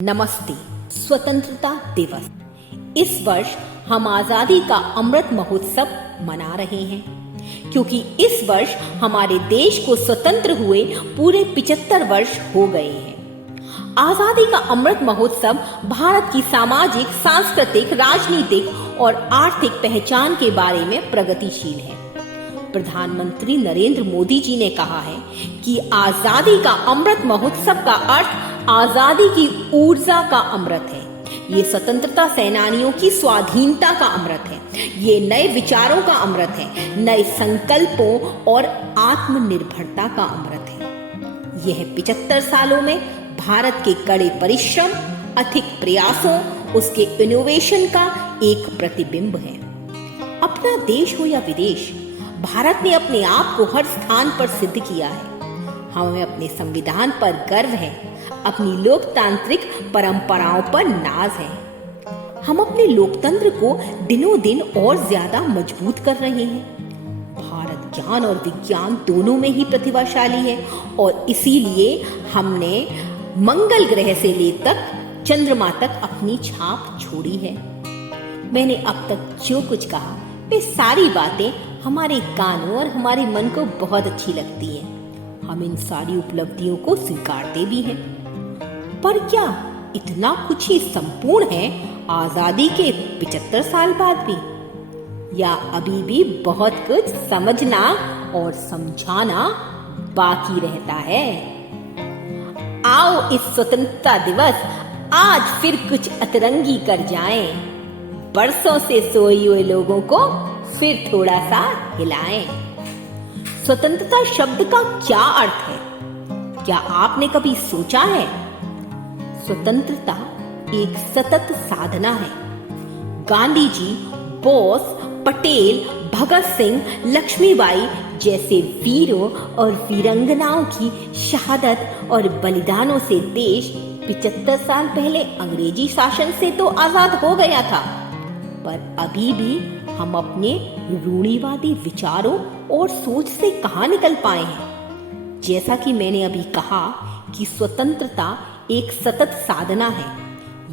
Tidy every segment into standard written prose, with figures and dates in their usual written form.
नमस्ते। स्वतंत्रता दिवस। इस वर्ष हम आजादी का अमृत महोत्सव मना रहे हैं क्योंकि इस वर्ष हमारे देश को स्वतंत्र हुए पूरे 75 वर्ष हो गए हैं। आजादी का अमृत महोत्सव भारत की सामाजिक, सांस्कृतिक, राजनीतिक और आर्थिक पहचान के बारे में प्रगतिशील है। प्रधानमंत्री नरेंद्र मोदी जी ने कहा है कि आजादी का अमृत महोत्सव का अर्थ आजादी की ऊर्जा का अमृत है। ये स्वतंत्रता सेनानियों की स्वाधीनता का अमृत है। ये नए विचारों का अमृत है, नए संकल्पों और आत्मनिर्भरता का अमृत है। यह 75 सालों में भारत के कड़े परिश्रम, अथक प्रयासों, उसके इनोवेशन का एक प्रतिबिंब है। अपना देश हो या विदेश, भारत ने अपने आप को हर स्थान पर सिद्ध किया है। हमें अपने संविधान पर गर्व है, अपनी लोकतांत्रिक परंपराओं पर नाज है। हम अपने लोकतंत्र को दिनों दिन और ज्यादा मजबूत कर रहे हैं। भारत ज्ञान और विज्ञान दोनों में ही प्रतिभाशाली है और इसीलिए हमने मंगल ग्रह से लेकर चंद्रमा तक अपनी छाप छोड़ी है। मैंने अब तक जो कुछ कहा वे सारी बातें हमारे कानों और हमारे मन को बहुत अच्छी लगती हैं। हम इन सारी उपलब्धियों को स्वीकारते भी हैं। पर क्या इतना कुछ ही संपूर्ण है आजादी के 75 साल बाद भी, या अभी भी बहुत कुछ समझना और समझाना बाकी रहता है? आओ इस स्वतंत्रता दिवस आज फिर कुछ अतरंगी कर जाएं। बरसों से सोए हुए लोगों को फिर थोड़ा सा हिलाएं। स्वतंत्रता शब्द का क्या अर्थ है? क्या आपने कभी सोचा है? स्वतंत्रता एक सतत साधना है। गांधी जी, बोस, पटेल, भगत सिंह, लक्ष्मीबाई जैसे वीरों और वीरंगनाओं की शहादत और बलिदानों से देश 75 साल पहले अंग्रेजी शासन से तो आजाद हो गया था, पर अभी भी हम अपने रूढ़िवादी विचारों और सोच से कहाँ निकल पाए हैं। जैसा कि मैंने अभी कहा कि स्वतंत्रता एक सतत साधना है,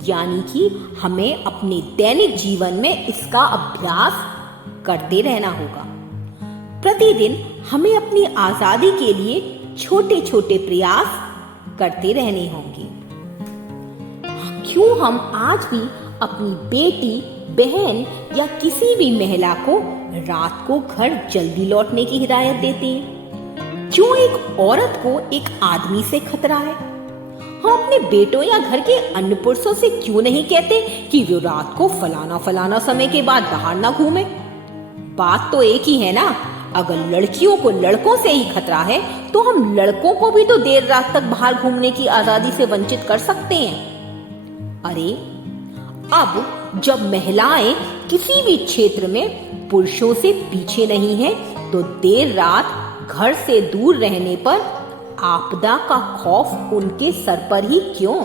यानी कि हमें अपने दैनिक जीवन में इसका अभ्यास करते रहना होगा। प्रतिदिन हमें अपनी आजादी के लिए छोटे छोटे प्रयास करते रहने होंगे। क्यों हम आज भी अपनी बेटी, बहन या किसी भी महिला को रात को घर जल्दी लौटने की हिदायत देते हैं? क्यों एक औरत को एक आदमी से खतरा है? हम अपने बेटों या घर के अन्य पुरुषों से क्यों नहीं कहते कि वो रात को फलाना समय के बाद बाहर ना घूमे? बात तो एक ही है ना। अगर लड़कियों को लड़कों से ही खतरा है तो हम लड़कों को भी तो देर रात तक बाहर घूमने की आजादी से वंचित कर सकते हैं। अरे अब जब महिलाएं किसी भी क्षेत्र में पुरुषों से पीछे नहीं है तो देर रात घर से दूर रहने पर आपदा का खौफ उनके सर पर ही क्यों?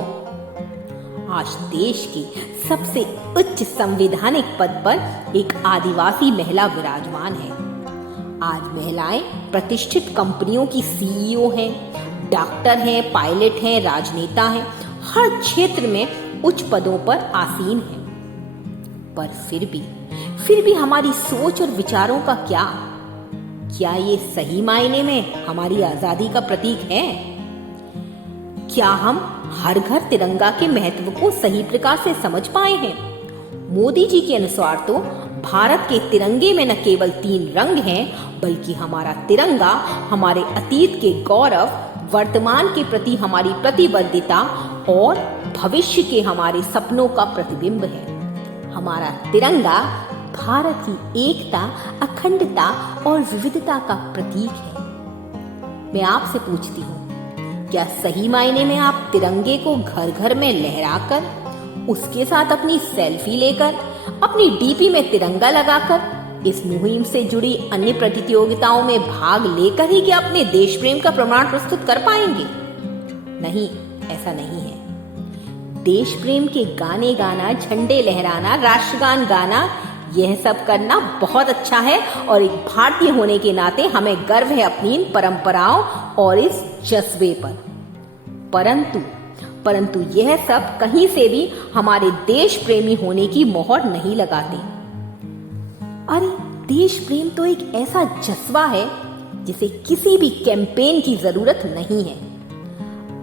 आज देश के सबसे उच्च संवैधानिक पद पर एक आदिवासी महिला विराजमान है। आज महिलाएं प्रतिष्ठित कंपनियों की सीईओ हैं, डॉक्टर हैं, पायलट हैं, राजनेता हैं, हर क्षेत्र में उच्च पदों पर आसीन हैं। पर फिर भी हमारी सोच और विचारों का क्या ये सही मायने में हमारी आजादी का प्रतीक है? क्या हम हर घर तिरंगा के महत्व को सही प्रकार से समझ पाए हैं? मोदी जी के अनुसार तो भारत के तिरंगे में न केवल 3 रंग हैं, बल्कि हमारा तिरंगा हमारे अतीत के गौरव, वर्तमान के प्रति हमारी प्रतिबद्धता और भविष्य के हमारे सपनों का प्रतिबिंब है। हमारा तिरंगा भारत की एकता, अखंडता और विविधता का प्रतीक है। मैं आपसे पूछती हूँ, क्या सही मायने में आप तिरंगे को घर घर में लहराकर, उसके साथ अपनी सेल्फी लेकर, अपनी डीपी में तिरंगा लगाकर, इस मुहिम से जुड़ी अन्य प्रतियोगिताओं में भाग लेकर ही क्या अपने देश प्रेम का प्रमाण प्रस्तुत कर पाएंगे? नहीं, ऐसा नहीं है। देश प्रेम के गाने गाना, झंडे लहराना, राष्ट्रगान गाना, यह सब करना बहुत अच्छा है और एक भारतीय होने के नाते हमें गर्व है अपनी इन परंपराओं और इस जज्बे पर। परंतु परंतु यह सब कहीं से भी हमारे देश प्रेमी होने की मोहर नहीं लगाते। अरे देश प्रेम तो एक ऐसा जज्बा है जिसे किसी भी कैंपेन की जरूरत नहीं है।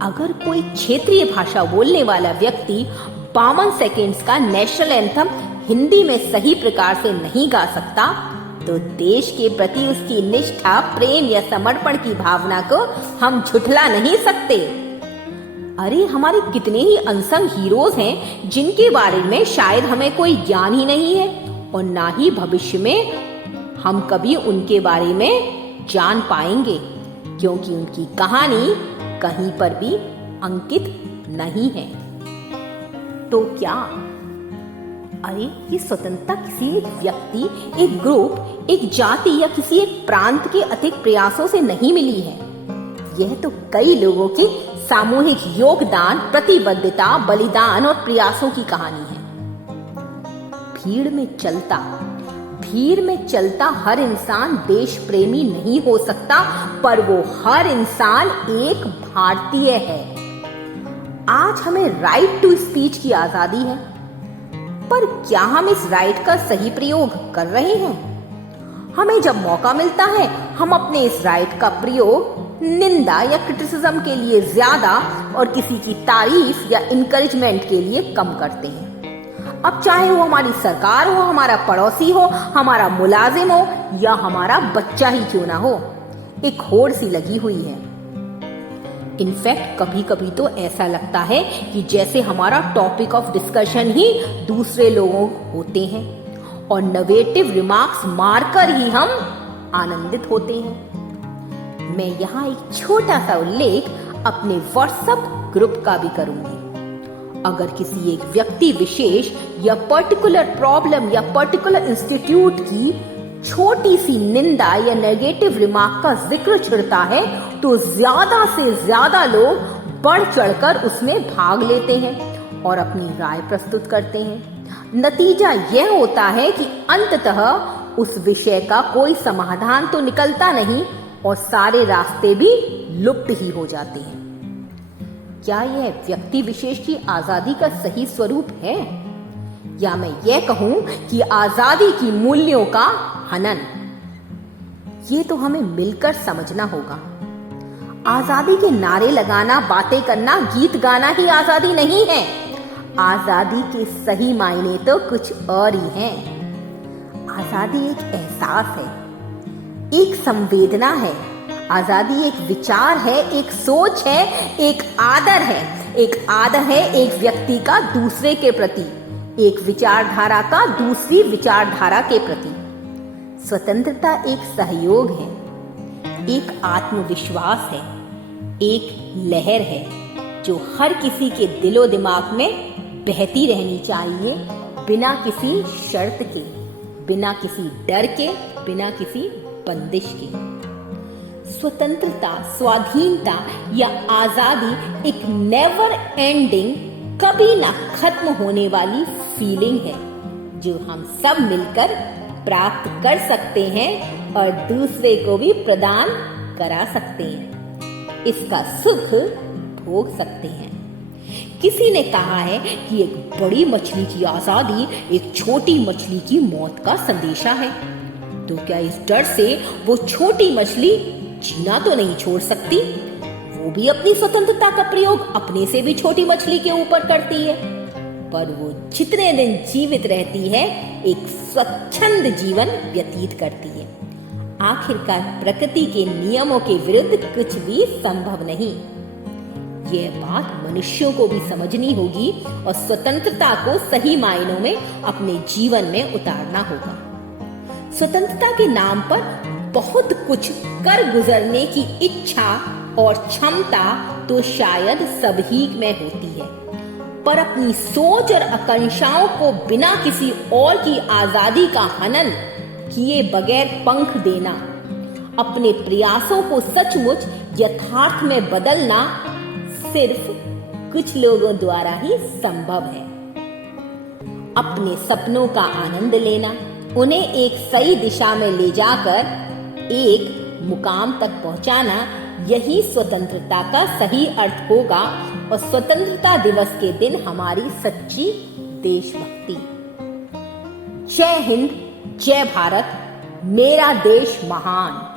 अगर कोई क्षेत्रीय भाषा बोलने वाला व्यक्ति 52 सेकेंड्स का नेशनल एंथम हिंदी में सही प्रकार से नहीं गा सकता, तो देश के प्रति उसकी निष्ठा, प्रेम या समर्पण की भावना को हम झुठला नहीं सकते। अरे हमारे कितने ही अनसंग हीरोज हैं जिनके बारे में शायद हमें कोई ज्ञान ही नहीं है और ना ही भविष्य में हम कभी उनके बारे में जान पाएंगे, क्योंकि उनकी कहानी कहीं पर भी अंकित नहीं है। तो क्या अरे ये स्वतंत्रता किसी एक व्यक्ति, एक ग्रुप, एक जाति या किसी एक प्रांत के अधिक प्रयासों से नहीं मिली है। यह तो कई लोगों के सामूहिक योगदान, प्रतिबद्धता, बलिदान और प्रयासों की कहानी है। भीड़ में चलता हर इंसान देश प्रेमी नहीं हो सकता, पर वो हर इंसान एक भारतीय है। आज हमें राइट टू स्पीच की आजादी है, पर क्या हम इस राइट का सही प्रयोग कर रहे हैं? हमें जब मौका मिलता है, हम अपने इस राइट का प्रयोग निंदा या क्रिटिसिज्म के लिए ज्यादा और किसी की तारीफ या इंकरेजमेंट के लिए कम करते हैं। अब चाहे वो हमारी सरकार हो, हमारा पड़ोसी हो, हमारा मुलाजिम हो या हमारा बच्चा ही क्यों ना हो, एक होड़ सी लगी हुई है। इनफैक्ट कभी कभी तो ऐसा लगता है कि जैसे हमारा टॉपिक ऑफ डिस्कशन ही दूसरे लोगों होते हैं और नवेटिव रिमार्क्स मारकर ही हम आनंदित होते हैं। मैं यहाँ एक छोटा सा उल्लेख अपने व्हाट्सएप ग्रुप का भी करूंगी। अगर किसी एक व्यक्ति विशेष या पर्टिकुलर प्रॉब्लम या पर्टिकुलर इंस्टीट्यूट की छोटी सी निंदा या नेगेटिव रिमार्क का जिक्र छिड़ता है, तो ज्यादा से ज्यादा लोग बढ़ चढ़कर उसमें भाग लेते हैं और अपनी राय प्रस्तुत करते हैं। नतीजा यह होता है कि अंततः उस विषय का कोई समाधान तो निकलता नहीं और सारे रास्ते भी लुप्त ही हो जाते हैं। क्या यह व्यक्ति विशेष की आजादी का सही स्वरूप है, या मैं यह कहूं कि आजादी की मूल्यों का हनन? ये तो हमें मिलकर समझना होगा। आजादी के नारे लगाना, बातें करना, गीत गाना ही आजादी नहीं है। आजादी के सही मायने तो कुछ और ही हैं। आजादी एक एहसास है, एक संवेदना है। आजादी एक विचार है, एक सोच है, एक आदर है। एक आदर है एक व्यक्ति का दूसरे के प्रति, एक विचारधारा का दूसरी विचारधारा के प्रति। स्वतंत्रता एक सहयोग है, एक आत्मविश्वास है, एक लहर है जो हर किसी के दिलो दिमाग में बहती रहनी चाहिए, बिना किसी शर्त के, बिना किसी डर के, बिना किसी बंदिश के। स्वतंत्रता, स्वाधीनता या आजादी एक नेवर एंडिंग, कभी ना खत्म होने वाली फीलिंग है जो हम सब मिलकर प्राप्त कर सकते हैं और दूसरे को भी प्रदान करा सकते हैं। इसका सुख भोग सकते हैं। किसी ने कहा है कि एक बड़ी मछली की आजादी एक छोटी मछली की मौत का संदेशा है। तो क्या इस डर से वो छोटी मछली जीना तो नहीं छोड़ सकती? वो भी अपनी स्वतंत्रता का प्रयोग अपने से भी छोटी मछली के ऊपर करती है, पर वो जितने दिन जीवित रहती है एक स्वच्छंद जीवन व्यतीत करती है। आखिरकार प्रकृति के नियमों के विरुद्ध कुछ भी संभव नहीं। यह बात मनुष्यों को भी समझनी होगी और स्वतंत्रता को सही मायनों में अपने जीवन में उतारना होगा। स्वतंत्रता के नाम पर बहुत कुछ कर गुजरने की इच्छा और क्षमता तो शायद सभी में होती है, पर अपनी सोच और आकांक्षाओं को बिना किसी और की आजादी का हनन किए बगैर पंख देना, अपने प्रयासों को सचमुच यथार्थ में बदलना सिर्फ कुछ लोगों द्वारा ही संभव है। अपने सपनों का आनंद लेना, उन्हें एक सही दिशा में ले जाकर एक मुकाम तक पहुंचाना, यही स्वतंत्रता का सही अर्थ होगा और स्वतंत्रता दिवस के दिन हमारी सच्ची देशभक्ति। जय हिंद, जय भारत, मेरा देश महान।